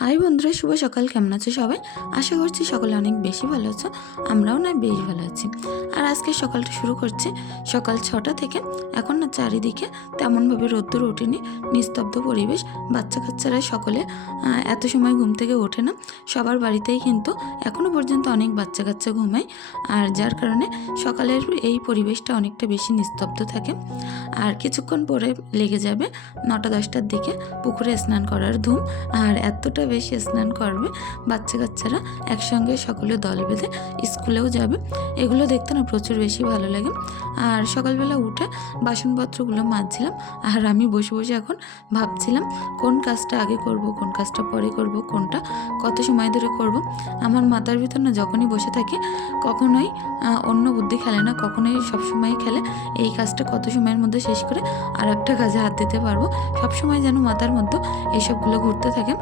High বন্ধুরা, শুভ সকাল। কেমন আছো সবাই? আশা করছি সকলে অনেক বেশি ভালো আছো। আমরাও না বেশ ভালো আছি। আর আজকে সকালটা শুরু করছে সকাল ছটা থেকে। এখন না চারিদিকে তেমনভাবে রোদ্দুর ওঠেনি, নিস্তব্ধ পরিবেশ। বাচ্চা কাচ্চারা সকলে এত সময় ঘুম থেকে ওঠে না। সবার বাড়িতেই কিন্তু এখনও পর্যন্ত অনেক বাচ্চা কাচ্চা ঘুমায়। আর যার কারণে সকালের এই পরিবেশটা অনেকটা বেশি নিস্তব্ধ থাকে। আর কিছুক্ষণ পরে লেগে যাবে নটা দশটার দিকে পুকুরে স্নান করার ধুম। আর এতটা বেশি স্নান করবে। বাচ্চা কাচ্চারা একসঙ্গে সকলে দল বেঁধে স্কুলেও যাবে। এগুলো দেখতে না প্রচুর বেশি ভালো লাগে। আর সকালবেলা উঠে বাসনপত্রগুলো মাজছিলাম। আর আমি বসে বসে এখন ভাবছিলাম, কোন কাজটা আগে করব, কোন কাজটা পরে করব, কোনটা কত সময় ধরে করব। আমার মাথার ভিতর না যখনই বসে থাকি, কখনোই অন্য বুদ্ধি খেলে না, কখনোই সবসময় খেলে এই কাজটা কত সময়ের মধ্যে শেষ করে আর একটা কাজে হাত দিতে পারব। সবসময় যেন মাথার মধ্যে এইসবগুলো ঘুরতে থাকে।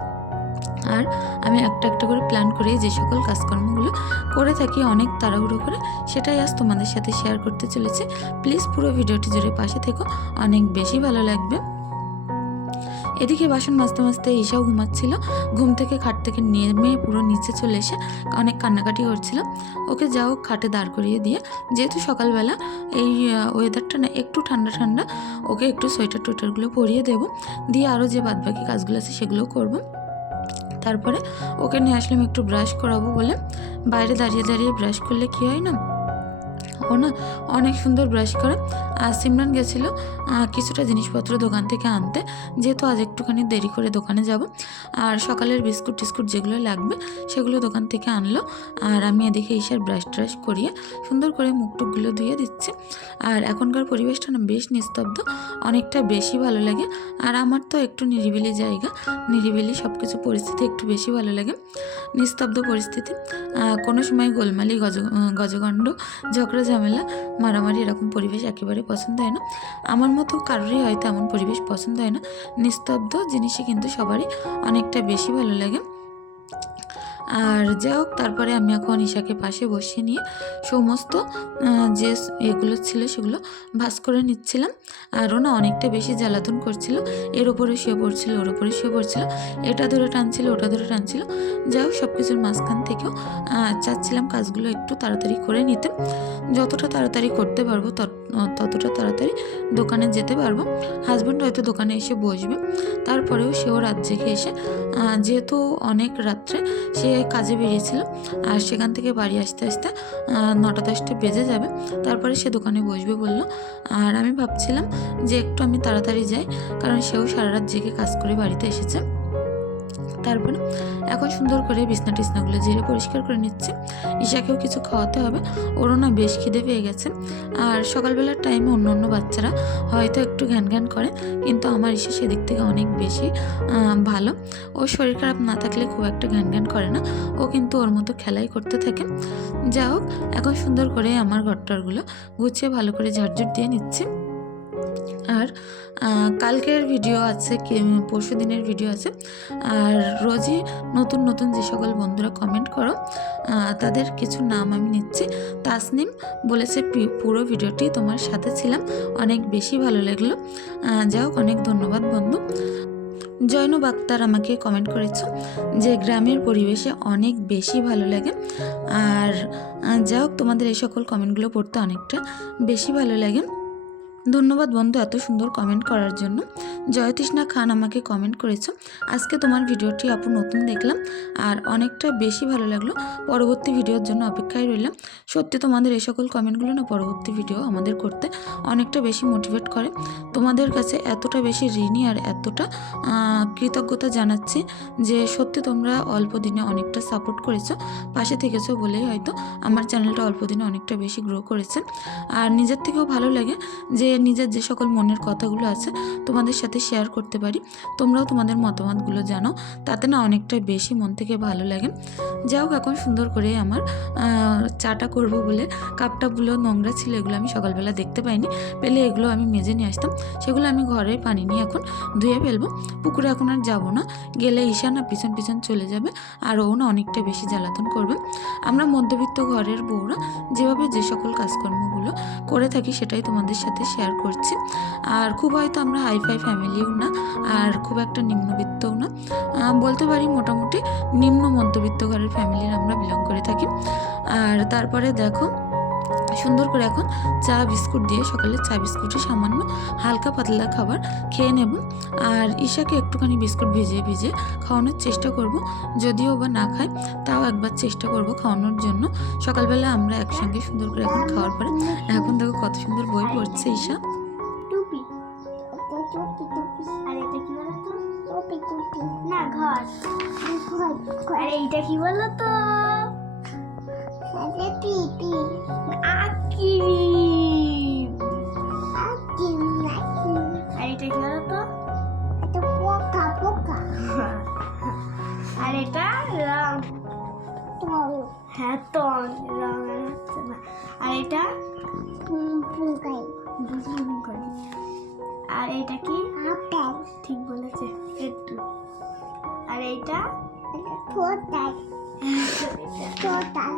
আর আমি একটা একটা করে প্ল্যান করে যে সকল কাজকর্মগুলো করে থাকি অনেক তাড়াহুড়ো করে, সেটাই আজ তোমাদের সাথে শেয়ার করতে চলেছি। প্লিজ পুরো ভিডিওটি জুড়ে পাশে থেকো, অনেক বেশি ভালো লাগবে। এদিকে বাসন মাজতে মাজতে ঈশাও ঘুমাচ্ছিল, ঘুম থেকে খাট থেকে নেমে পুরো নিচে চলে এসে অনেক কান্নাকাটি করছিল। ওকে যাও খাটে দাঁড় করিয়ে দিয়ে, যেহেতু সকালবেলা এই ওয়েদারটা না একটু ঠান্ডা ঠান্ডা, ওকে একটু সোয়েটার টোয়েটারগুলো পরিয়ে দেবো। দিয়ে আরও যে বাদবাকি কাজগুলো আছে সেগুলোও করব। তারপরে ওকে নিয়ে আসলাম একটু ব্রাশ করাবো বলে। বাইরে দাঁড়িয়ে দাঁড়িয়ে ব্রাশ করলে কী হয় না? ও না অনেক সুন্দর ব্রাশ করে। আর সিমরান গেছিল কিছুটা জিনিসপত্র দোকান থেকে আনতে। যেহেতু আজ একটুখানি দেরি করে দোকানে যাব, আর সকালের বিস্কুট টিস্কুট যেগুলো লাগবে সেগুলো দোকান থেকে আনলো। আর আমি এদিকে ঈশার ব্রাশ ট্রাশ করিয়ে সুন্দর করে মুখ টুকগুলো ধুয়ে দিচ্ছি। আর এখনকার পরিবেশটা না বেশ নিস্তব্ধ, অনেকটা বেশি ভালো লাগে। আর আমার তো একটু নিরিবিলি জায়গা, নিরিবিলি সব কিছু পরিস্থিতি একটু বেশি ভালো লাগে। নিস্তব্ধ পরিস্থিতি কোনো সময় গোলমালি গজ, গজগণ্ড ঝগড়া ঝামেলা, মারামারি এরকম পরিবেশ একেবারে পছন্দ হয় না। আমার মতো কারোরই হয়তো এমন পরিবেশ পছন্দ হয় না। নিস্তব্ধ জিনিসই কিন্তু সবারই অনেকটা বেশি ভালো লাগে। আর যাই হোক, তারপরে আমি এখন ঈশাকে পাশে বসিয়ে নিয়ে সমস্ত যে এগুলো ছিল সেগুলো ভাস করে নিচ্ছিলাম। আর ও না অনেকটা বেশি জ্বালাতন করছিল। এর ওপরে শুয়ে পড়ছিল, ওর ওপরে শুয়ে পড়ছিল। এটা ধরে টানছিল, ওটা ধরে টানছিল। যাই হোক সব কিছুর মাঝখান থেকেও চাচ্ছিলাম কাজগুলো একটু তাড়াতাড়ি করে নিতে। যতটা তাড়াতাড়ি করতে পারব তত- ততটা তাড়াতাড়ি দোকানে যেতে পারব। হাজব্যান্ড হয়তো দোকানে এসে বসবে। তারপরেও সেও রাত জেগে এসে যেহেতু অনেক রাত্রে সে কাজে বেরিয়েছিল, আর সেখান থেকে বাড়ি আসতে আসতে নটা দশটা বেজে যাবে। তারপরে সে দোকানে বসবে বলল। আর আমি ভাবছিলাম যে একটু আমি তাড়াতাড়ি যাই, কারণ সেও সারা রাত জেগে কাজ করে বাড়িতে এসেছে। তারপরে এখন সুন্দর করে বিছনা টিছনাগুলো ঝেড়ে পরিষ্কার করে নিচ্ছে। ঈশাকেও কিছু খাওয়াতে হবে। ওরও না বেশ খিদে পেয়ে গেছে। আর সকালবেলার টাইমে অন্য অন্য বাচ্চারা হয়তো একটু ঘ্যান ঘ্যান করে, কিন্তু আমার ঈশা সেদিক থেকে অনেক বেশি ভালো। ওর শরীর খারাপ না থাকলে খুব একটা ঘ্যান ঘ্যান করে না। ও কিন্তু ওর মতো খেলাই করতে থাকে। যা হোক, এখন সুন্দর করে আমার ঘরটারগুলো গুছিয়ে ভালো করে ঝাড়ঝুট দিয়ে নিচ্ছি। আর কালকের ভিডিও আছে পরশু দিনের ভিডিও আছে। আর রোজই নতুন নতুন যে সকল বন্ধুরা কমেন্ট করো তাদের কিছু নাম আমি নিচ্ছি। তাসনিম বলেছে পুরো ভিডিওটি তোমার সাথে ছিলাম, অনেক বেশি ভালো লাগল। যাই হোক, অনেক ধন্যবাদ বন্ধু। জয়নব আক্তার আমাকে কমেন্ট করেছ যে, গ্রামের পরিবেশে অনেক বেশি ভালো লাগে। আর যাই হোক, তোমাদের এই সকল কমেন্টগুলো পড়তে অনেকটা বেশি ভালো লাগে। ধন্যবাদ বন্ধু এত সুন্দর কমেন্ট করার জন্য। জয়তৃষ্ণা খান আমাকে কমেন্ট করেছ, আজকে তোমার ভিডিওটি আপু নতুন দেখলাম, আর অনেকটা বেশি ভালো লাগল। পরবর্তী ভিডিওর জন্য অপেক্ষায় রইলাম। সত্যি তোমাদের এই সকল কমেন্টগুলো না পরবর্তী ভিডিও আমাদের করতে অনেকটা বেশি মোটিভেট করে। তোমাদের কাছে এতটা বেশি ঋণী আর এতটা কৃতজ্ঞতা জানাচ্ছি যে সত্যি তোমরা অল্প দিনে অনেকটা সাপোর্ট করেছ, পাশে থেকেছো বলেই হয়তো আমার চ্যানেলটা অল্প দিনে অনেকটা বেশি গ্রো করেছে। আর নিজের থেকেও ভালো লাগে যে নিজের যে সকল মনের কথাগুলো আছে তোমাদের সাথে শেয়ার করতে পারি। তোমরাও তোমাদের মতামতগুলো জানো, তাতে না অনেকটা বেশি মন থেকে ভালো লাগে। যাই হোক এখন সুন্দর করে আমার চাটা করব বলে কাপটাপগুলো নোংরা ছিল এগুলো আমি সকালবেলা দেখতে পাইনি। পেলে এগুলো আমি মেজে নিয়ে আসতাম। সেগুলো আমি ঘরে পানি নিয়ে এখন ধুয়ে ফেলব। পুকুরে এখন আর যাব না। গেলে ঈশা না পিছন পিছন চলে যাবে আর ও না অনেকটা বেশি জ্বালাতন করবে। আমরা মধ্যবিত্ত ঘরের বউরা যেভাবে যে সকল কাজকর্মগুলো করে থাকি সেটাই তোমাদের সাথে শেয়ার শেয়ার করছি। আর খুব হয়তো আমরা হাই ফাই ফ্যামিলিও না, আর খুব একটা নিম্নবিত্তও না। বলতে পারি মোটামুটি নিম্ন মধ্যবিত্ত ঘরের ফ্যামিলির আমরা বিলং করে থাকি। আর তারপরে দেখো সুন্দর করে এখন চা বিস্কুট দিয়ে সকালে চা বিস্কুটে সামান্য হালকা পাতলা খাবার খেয়ে নেব। আর ঈশাকে একটুখানি বিস্কুট ভিজিয়ে ভিজিয়ে খাওয়ানোর চেষ্টা করব। যদিও বা না খায়, তাও একবার চেষ্টা করব খাওয়ানোর জন্য। সকালবেলা আমরা একসঙ্গে সুন্দর করে এখন খাওয়ার পরে, এখন দেখো কত সুন্দর বই পড়ছে ঈশা। না, ঘর। এইটা কি বলো তো এটা আকিম আর এটা কি বলো তো এটা পোকা পোকা আর এটা রং টং হ্যাঁ টং রং হচ্ছে না আর এটা পুঙ্কাই পুঙ্কাই আর এটা কি আপেল ঠিক বলেছে একটু আর এইটা টোটাল টোটাল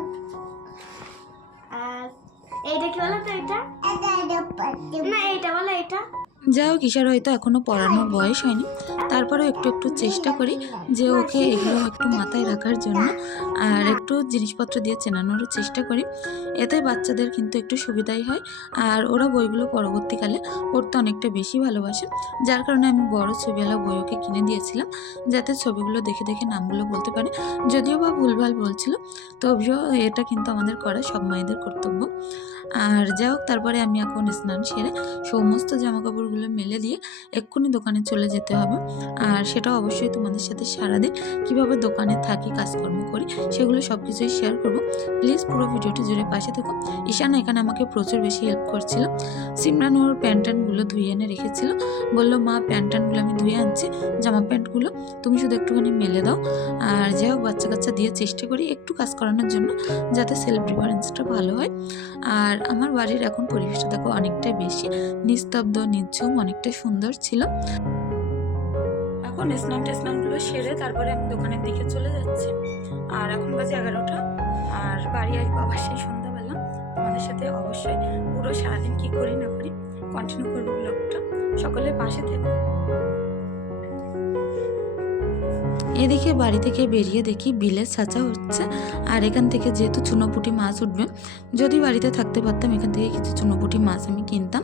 এইটা কি বলো তো এটা? না বলো এটা যাই হোক, ঈশার হয়তো এখনও পড়ানোর বয়স হয়নি। তারপরেও একটু একটু চেষ্টা করি যে ওকে এগুলো একটু মাথায় রাখার জন্য। আর একটু জিনিসপত্র দিয়ে চেনানোরও চেষ্টা করি। এতে বাচ্চাদের কিন্তু একটু সুবিধাই হয়। আর ওরা বইগুলো পরবর্তীকালে পড়তে অনেকটা বেশি ভালোবাসে। যার কারণে আমি বড় ছবিওয়ালা বই ওকে কিনে দিয়েছিলাম, যাতে ছবিগুলো দেখে দেখে নামগুলো বলতে পারে। যদিও বা ভুলভাল বলছিল, তবুও এটা কিন্তু আমাদের করা সব মায়েদের কর্তব্য। আর যাই হোক, তারপরে আমি এখন স্নান সেরে সমস্ত জামা কাপড়গুলো মেলে দিয়ে এক্ষুনি দোকানে চলে যেতে হবে। আর সেটা অবশ্যই তোমাদের সাথে সারাদিন কীভাবে দোকানে থাকি, কাজকর্ম করি, সেগুলো সব কিছুই শেয়ার করব। প্লিজ পুরো ভিডিওটি জুড়ে পাশে থেকো। ঈশান এখানে আমাকে প্রচুর বেশি হেল্প করছিল। সিমরান ওর প্যান্ট ট্যান্টগুলো ধুয়ে এনে রেখেছিল। বলল, মা প্যান্ট ট্যান্টগুলো আমি ধুয়ে আনছি। জামা প্যান্টগুলো তুমি শুধু একটুখানি মেলে দাও। আর যাই হোক বাচ্চা কাচ্চা দিয়ে চেষ্টা করি একটু কাজ করানোর জন্য, যাতে সেলফ ডিফারেন্সটা ভালো হয়। আর আমার বাড়ির এখন পরিবেশটা দেখো অনেকটাই বেশি নিস্তব্ধ, নিঝুম অনেকটা সুন্দর ছিল। এখন স্নান টেস্নানগুলো সেরে তারপরে আমি দোকানের দিকে চলে যাচ্ছি। আর এখন বাজে এগারোটা, আর বাড়ি আসব আবার সেই সন্ধ্যাবেলা। তোমাদের সাথে অবশ্যই পুরো সারাদিন কি করি না করি কন্টিনিউ করব ব্লগটা সকলের পাশে থেকে। এদিকে বাড়ি থেকে বেরিয়ে দেখি বিলের ছাঁচা হচ্ছে, আর এখান থেকে যেহেতু চুনোপুটি মাছ উঠবে, যদি বাড়িতে থাকতে পারতাম এখান থেকে কিছু চুনোপুটি মাছ আমি কিনতাম।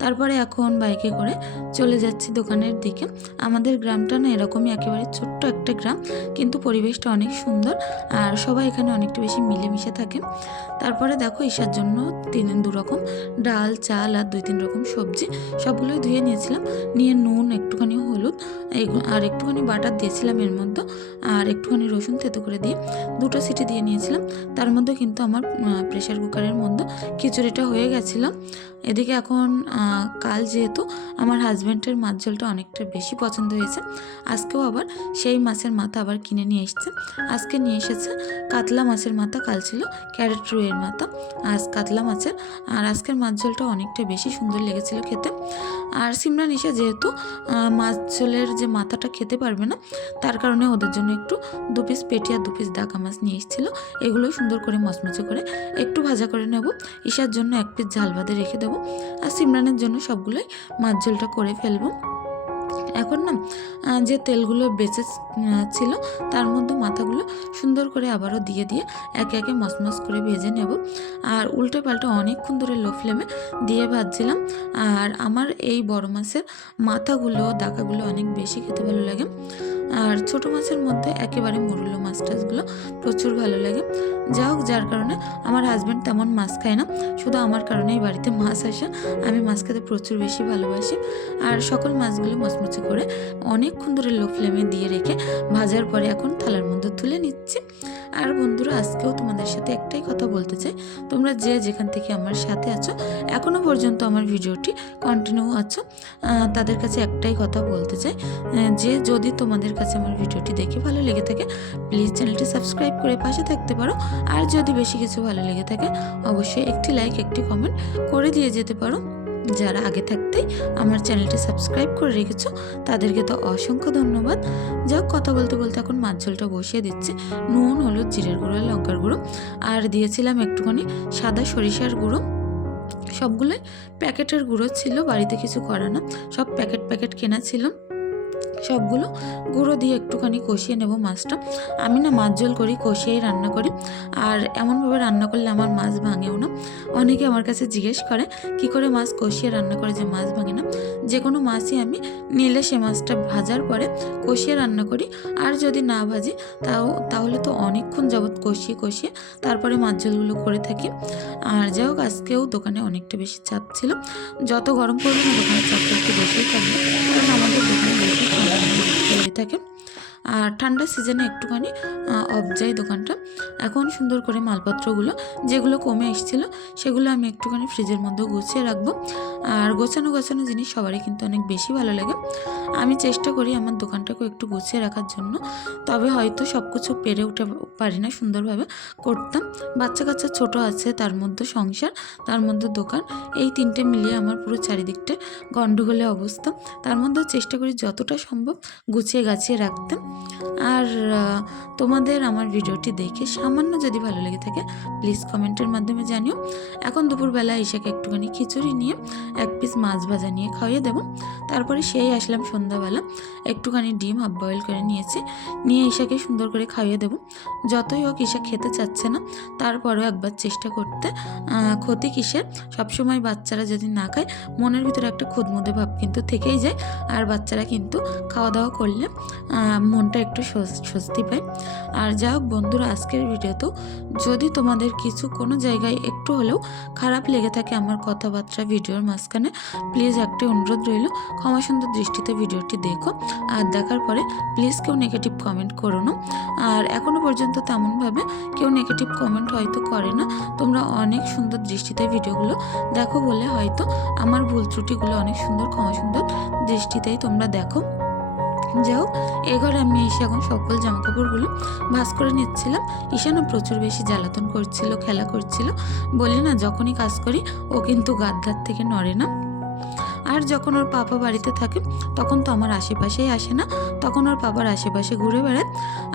তারপরে এখন বাইকে করে চলে যাচ্ছি দোকানের দিকে। আমাদের গ্রামটা না এরকমই একেবারে ছোট্ট একটা গ্রাম, কিন্তু পরিবেশটা অনেক সুন্দর, আর সবাই এখানে অনেকটা বেশি মিলেমিশে থাকে। তারপরে দেখো ঈশার জন্য তিন দু রকম ডাল, চাল আর দুই তিন রকম সবজি, সবগুলোই ধুয়ে নিয়েছিলাম। নিয়ে নুন, একটুখানি হলুদ আর একটুখানি বাটার দিয়েছিলাম এর মধ্যে আর একটুখানি রসুন থেতো করে দিয়ে দুটো সিটি দিয়ে নিয়েছিলাম। তার মধ্যে কিন্তু আমার প্রেশার কুকারের মধ্যে খিচুড়িটা হয়ে গেছিল। এদিকে এখন কাল যেহেতু আমার হাজব্যান্ডের মাছ ঝোলটা অনেকটা বেশি পছন্দ হয়েছে, আজকেও আবার সেই মাছের মাথা আবার কিনে নিয়ে এসেছে। আজকে নিয়ে এসেছে কাতলা মাছের মাথা, কাল ছিল ক্যারেট রুইয়ের মাথা। আজ কাতলা মাছের, আর আজকের মাছ ঝোলটা অনেকটা বেশি সুন্দর লেগেছিল খেতে। আর সিমরান নিশা যেহেতু মাছলের যে মাথাটা খেতে পারবে না, তার কারণে ওদের জন্য একটু দু পিস পেটি আর দু পিস ডাকা মাছ নিয়ে এসেছিল। এগুলোই সুন্দর করে মচমচে করে একটু ভাজা করে নেব। ঈশার জন্য এক পিস ঝাল ভাতে রেখে দেবো। আর সিমরানের জন্য সবগুলোই মাছ ঝোলটা করে ফেলব। এখন না যে তেলগুলো বেঁচে ছিল, তার মধ্যে মাথাগুলো সুন্দর করে আবারও দিয়ে দিয়ে একে একে মসমস করে ভেজে নেব। আর উল্টে পাল্টে অনেকক্ষণ ধরে লো ফ্লেমে দিয়ে ভাজছিলাম। আর আমার এই বড় মাছের মাথাগুলো দাকাগুলো অনেক বেশি খেতে ভালো লাগে। আর ছোট মাছের মধ্যে একেবারে মরুলো মাছ টাছগুলো প্রচুর ভালো লাগে। যা হোক, যার কারণে আমার হাজব্যান্ড তেমন মাছ খায় না। শুধু আমার কারণেই বাড়িতে মাছ আসে। আমি মাছ খেতে প্রচুর বেশি ভালোবাসি। আর সকল মাছগুলো মচমচে করে অনেকক্ষণ ধরে লো ফ্লেমে দিয়ে রেখে ভাজার পরে এখন থালার মধ্যে তুলে নিচ্ছি। আর বন্ধুরা, আজকেও তোমাদের সাথে একটাই কথা বলতে চাই। তোমরা যে যেখান থেকে আমার সাথে আছো এখনও পর্যন্ত আমার ভিডিওটি কন্টিনিউ আছো তাদের কাছে একটাই কথা বলতে চাই যে যদি তোমাদের কাছে আমার ভিডিওটি দেখে ভালো লেগে থাকে প্লিজ চ্যানেলটি সাবস্ক্রাইব করে পাশে থাকতে পারো। আর যদি বেশি কিছু ভালো লেগে থাকে, অবশ্যই একটি লাইক একটি কমেন্ট করে দিয়ে যেতে পারো। যারা আগে থাকতেই আমার চ্যানেলটি সাবস্ক্রাইব করে রেখেছো, তাদেরকে তো অসংখ্য ধন্যবাদ। যাক, কথা বলতে বলতে এখন মাছ ঝোলটা বসিয়ে দিচ্ছে। নুন, হলুদ, জিরের গুঁড়ো লঙ্কার গুঁড়ো। আর দিয়েছিলাম একটুখানি সাদা সরিষার গুঁড়ো। সবগুলোই প্যাকেটের গুঁড়ো ছিল, বাড়িতে কিছু করা না। সব প্যাকেট প্যাকেট কেনা ছিল। সবগুলো গুঁড়ো দিয়ে একটুখানি কষিয়ে নেব মাছটা। আমি না মাছ ঝোল করি, কষিয়েই রান্না করি। আর এমনভাবে রান্না করলে আমার মাছ ভাঙেও না। অনেকে আমার কাছে জিজ্ঞেস করে, কি করে মাছ কষিয়ে রান্না করে যে মাছ ভাঙে না? যে কোনো মাছই আমি নিলে সে মাছটা ভাজার পরে কষিয়ে রান্না করি। আর যদি না ভাজি, তাও তাহলে তো অনেকক্ষণ যাবৎ কষিয়ে কষিয়ে তারপরে মাছ ঝোলগুলো করে থাকি। আর যাই হোক আজকেও দোকানে অনেকটা বেশি চাপ ছিল। যত গরম পড়বে না দোকানের চাপটা একটু বেশিই থাকবে। কারণ আমাদের দোকানে বেশি তৈরি থাকে। আর ঠান্ডা সিজনে একটুখানি অফ যায় দোকানটা। এখন সুন্দর করে মালপত্রগুলো যেগুলো কমে এসেছিল, সেগুলো আমি একটুখানি ফ্রিজের মধ্যে গুছিয়ে রাখব। আর গোছানো গোছানো জিনিস সবারই কিন্তু অনেক বেশি ভালো লাগে। আমি চেষ্টা করি আমার দোকানটাকে একটু গুছিয়ে রাখার জন্য। তবে হয়তো সব কিছু পেরে উঠে পারি না সুন্দরভাবে করতাম। বাচ্চা কাচ্চা ছোট আছে, তার মধ্যে সংসার, তার মধ্যে দোকান, এই তিনটে মিলিয়ে আমার পুরো চারিদিকটা গণ্ডগোলে অবস্থা। তার মধ্যেও চেষ্টা করি যতটা সম্ভব গুছিয়ে গাছিয়ে রাখতে। আর তোমাদের আমার ভিডিওটি দেখে সামান্য যদি ভালো লেগে থাকে প্লিজ কমেন্টের মাধ্যমে জানিও। এখন দুপুরবেলা ঈশাকে একটুখানি খিচুড়ি নিয়ে এক পিস মাছ ভাজা নিয়ে খাইয়ে দেবো। তারপরে সেই আসলাম সন্ধ্যাবেলা, একটুখানি ডিম হাফ বয়েল করে নিয়েছি, নিয়ে ঈশাকে সুন্দর করে খাইয়ে দেবো। যতই হোক ঈশা খেতে চাচ্ছে না, তারপরেও একবার চেষ্টা করতে ক্ষতি কিসের? সবসময় বাচ্চারা যদি না খায়, মনের ভিতরে একটা খুদমুদে ভাব কিন্তু থেকেই যায়। আর বাচ্চারা কিন্তু খাওয়া দাওয়া করলে মনটা একটু স্বস্তি পায়। আর যা হোক বন্ধুরা, আজকের ভিডিওতেও যদি তোমাদের কিছু কোনো জায়গায় একটু হলেও খারাপ লেগে থাকে আমার কথাবার্তা ভিডিওর মাঝখানে প্লিজ একটা অনুরোধ রইল, ক্ষমা সুন্দর দৃষ্টিতে ভিডিওটি দেখো। আর দেখার পরে প্লিজ কেউ নেগেটিভ কমেন্ট করো না। আর এখনও পর্যন্ত তেমনভাবে কেউ নেগেটিভ কমেন্ট হয়তো করে না। তোমরা অনেক সুন্দর দৃষ্টিতে ভিডিওগুলো দেখো বলে হয়তো আমার ভুল ত্রুটিগুলো অনেক সুন্দর, ক্ষমা সুন্দর দৃষ্টিতেই তোমরা দেখো। যাই হোক এই ঘরে আমি এসে এখন সকল জামা কাপড়গুলো ভাঁজ করে নিচ্ছিলাম। ঈশানও প্রচুর বেশি জ্বালাতন করছিল, খেলা করছিল। বলি, না, যখনই কাজ করি, ও কিন্তু গাদ্দার গাদ থেকে নড়ে না। আর যখন ওর পাপা বাড়িতে থাকে, তখন তো আমার আশেপাশেই আসে না, তখন ওর পাপার আশেপাশে ঘুরে বেড়ায়।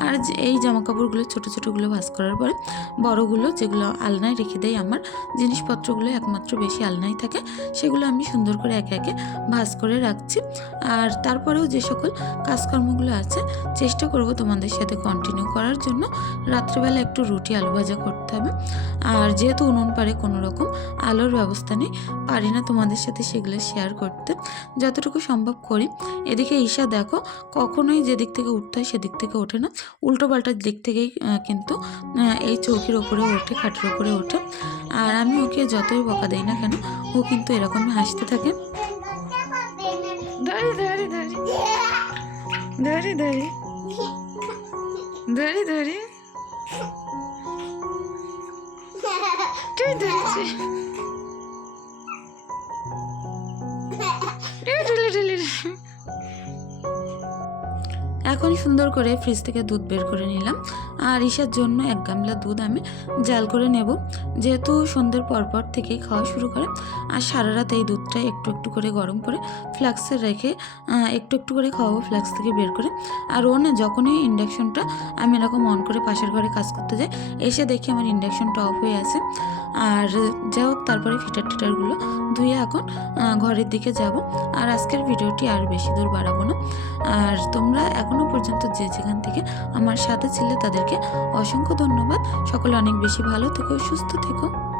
আর এই জামা কাপড়গুলো ছোটো ছোটোগুলো ভাঁজ করার পরে, বড়গুলো যেগুলো আলনায় রেখে দেয় আমার, জিনিসপত্রগুলো একমাত্র বেশি আলনায় থাকে, সেগুলো আমি সুন্দর করে একে একে ভাঁজ করে রাখছি। আর তারপরেও যে সকল কাজকর্মগুলো আছে, চেষ্টা করব তোমাদের সাথে কন্টিনিউ করার জন্য। রাত্রেবেলা একটু রুটি, আলু ভাজা করতে হবে। আর যেহেতু উনুন পারে কোনো রকম আলোর ব্যবস্থা নেই, পারি না তোমাদের সাথে সেগুলো শেয়ার করতে যতটুকু সম্ভব করি। এদিকে ঈশা দেখো, কখনোই যেদিক থেকে উঠতে হয় সেদিক থেকে ওঠে না। উল্টো পাল্টার দিক থেকেই কিন্তু এই চৌকির ওপরে ওঠে, খাটের ওপরে ওঠে। আর আমি ওকে যতই বকা দেই না কেন, ও কিন্তু এরকমই হাসতে থাকে। ধরে ধরে ধরে। ধরে ধরে। ধরে এখন সুন্দর করে ফ্রিজ থেকে দুধ বের করে নিলাম। আর ঈশার জন্য এক গামলা দুধ আমি জাল করে নেব। যেহেতু সন্ধ্যের পরপর থেকেই খাওয়া শুরু করে, আর সারা রাত এই দুধটা একটু একটু করে গরম করে ফ্লাক্সে রেখে একটু একটু করে খাওয়াবো ফ্লাক্স থেকে বের করে। আর ও না যখনই ইন্ডাকশনটা আমি এরকম অন করে পাশের ঘরে কাজ করতে যাই, এসে দেখি আমার ইন্ডাকশনটা অফ হয়ে আছে। আর যাই হোক, তারপরে ফিটার টিটারগুলো ধুয়ে এখন ঘরের দিকে যাব। আর আজকের ভিডিওটি আর বেশি দূর বাড়াবো না। আর তোমরা এখনও পর্যন্ত যে যেখান থেকে আমার সাথে ছিলে তাদেরকে অসংখ্য ধন্যবাদ। সকলে অনেক বেশি ভালো থেকো, সুস্থ থেকো।